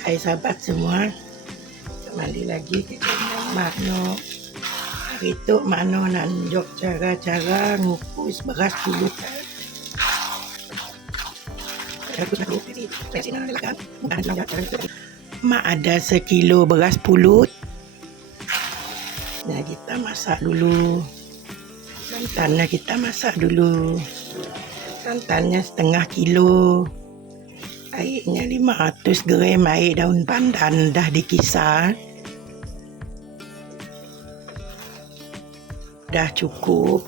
Hai sahabat semua, kembali lagi ke channel Mak No. Hari tu Mak No nak tunjuk cara-cara ngukus beras pulut. Mak ada sekilo beras pulut. Nah, kita masak dulu. Santannya kita masak dulu. Santannya setengah kilo. Airnya 500 gram air daun pandan dah dikisar. Dah cukup.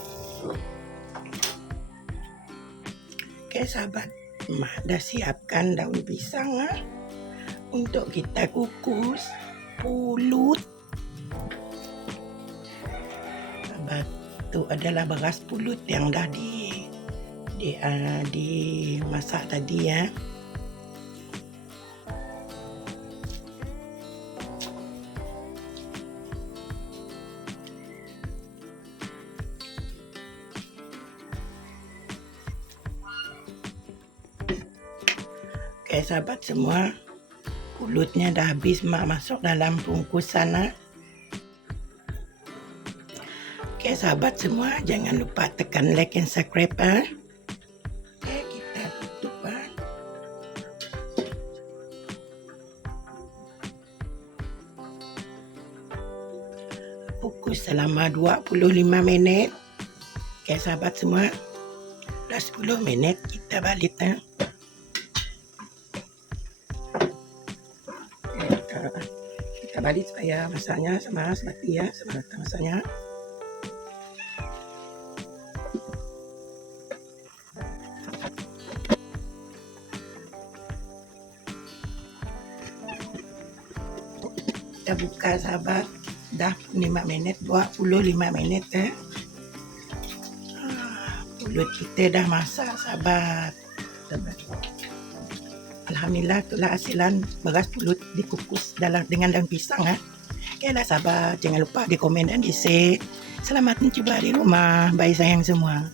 Oke sahabat, Mak dah siapkan daun pisang untuk kita kukus pulut. Sahabat, itu adalah beras pulut yang dah dimasak tadi ya. Oke sahabat semua, pulutnya dah habis Mak masuk dalam bungkusan. Oke sahabat semua, jangan lupa tekan like and subscribe. Oke, kita tutup. Kukus selama 25 menit. Oke sahabat semua, dah 10 menit kita balik. Kita balik supaya masaknya sama seperti ya, sama rata masaknya. Kita buka sahabat, dah 5 menit, 25 menit pulut kita dah masak sahabat. Alhamdulillah, itulah hasilan beras pulut dikukus dengan daun pisang. Oke lah sahabat, jangan lupa di komen dan di share. Selamat mencoba di rumah, bye sayang semua.